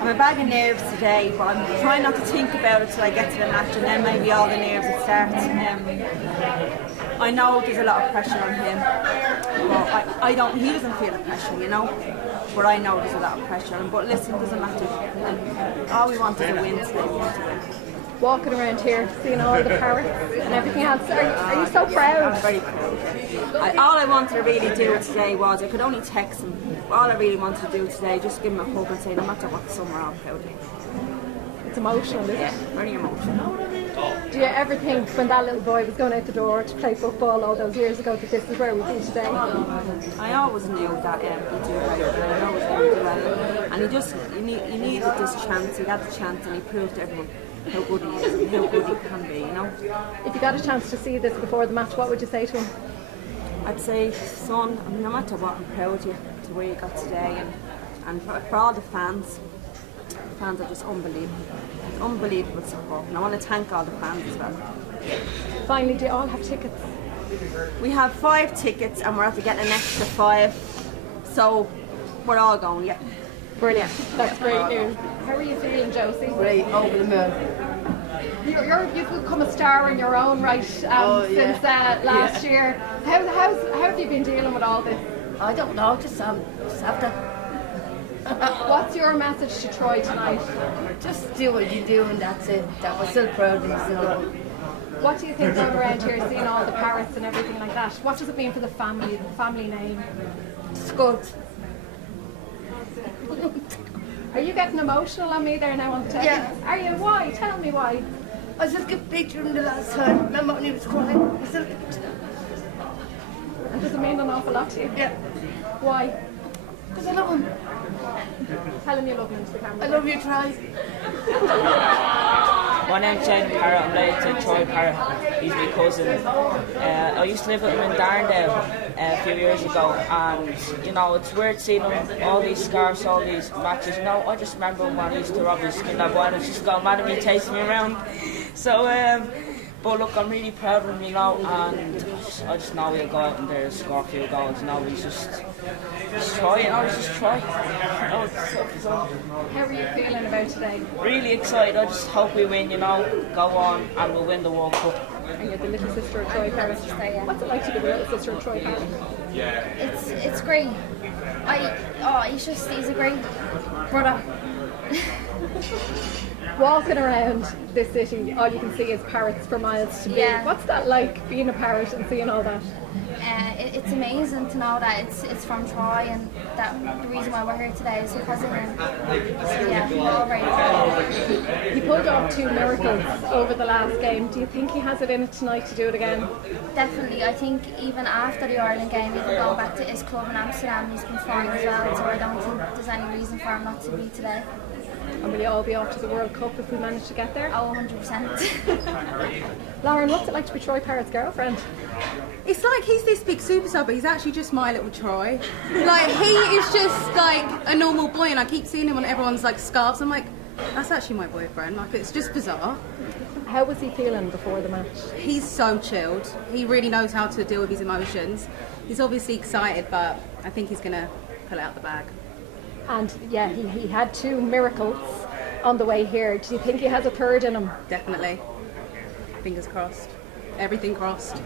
I'm a bag of nerves today, but I'm trying not to think about it till I get to the match, and then maybe all the nerves will start. I know there's a lot of pressure on him, but I don't. He doesn't feel the pressure, you know. But I know there's a lot of pressure on him. But listen, it doesn't matter. All we want is a win today. We want to win. Walking around here, seeing all the parrots and everything else. Are you so proud? I'm very proud. All I wanted to really do today was, I could only text him. All I really wanted to do today, just give him a hug and say, no matter what, somewhere I'm proud of you. It's emotional, isn't it? Yeah, very emotional. Do you ever think when that little boy was going out the door to play football all those years ago that this is where we'd be today? I always knew that he'd do well, and I always knew he'd do well. And he needed this chance, he got the chance, and he proved to everyone how good he is and how good he can be, you know. If you got a chance to see this before the match, what would you say to him? I'd say, son, no matter what, I'm proud of you to where you got today, and for all the fans are just unbelievable. It's unbelievable support, and I want to thank all the fans as well. Finally, do you all have tickets? We have 5 tickets, and we're after getting an extra 5, so we're all going, yeah. Brilliant, that's great news. How are you feeling, Josie? Great, over the moon. You've become a star in your own right since last year. How have you been dealing with all this? I don't know, just have to. What's your message to Troy tonight? Just do what you do and that's it. That we're still proud of you. What do you think going around here, seeing all the parrots and everything like that? What does it mean for the family name? It's good. Are you getting emotional on me there now on the tape? Yeah. Are you? Why? Tell me why. I just got a picture of him the last time. Remember when he was crying? I still get a picture. And does it mean an awful lot to you? Yeah. Why? Because I love him. Tell him you love him into the camera. I love you, Troy. My name's Troy Parrott. I'm related to Troy Parrott. He's my cousin. I used to live with him in Darndale a few years ago, and you know it's weird seeing him all these scarves, all these matches. You know, I just remember when I used to rob his skin that boy and just go mad at me, chasing me around. So, but look, I'm really proud of him, you know, and I just know he'll go out and there and score a few goals. You know, he's just try, you know, he's just try. You know, so. How are you feeling about today? Really excited. I just hope we win, you know, go on and we'll win the World Cup. And you're the little sister of Troy Parrott. What's it like to be the little sister of Troy Parrott? It's great. He's a great brother. Walking around this city, all you can see is parrots for miles to be. Yeah. What's that like, being a parrot and seeing all that? It's amazing to know that it's from Troy, and that the reason why we're here today is because of him. So yeah, we're all very proud. He pulled off 2 miracles over the last game. Do you think he has it in it tonight to do it again? Definitely. I think even after the Ireland game, even going back to his club in Amsterdam, he's been fine as well. So I don't think there's any reason for him not to be today. And will you all be off to the World Cup if we manage to get there? Oh, 100%. Lauren, what's it like to be Troy Parrott's girlfriend? It's like he's this big superstar, but he's actually just my little Troy. Like, he is just like a normal boy, and I keep seeing him on everyone's like scarves. I'm like, that's actually my boyfriend. Like, it's just bizarre. How was he feeling before the match? He's so chilled. He really knows how to deal with his emotions. He's obviously excited, but I think he's gonna pull out the bag. And yeah, he had 2 miracles on the way here. Do you think he has a third in him? Definitely. Fingers crossed. Everything crossed.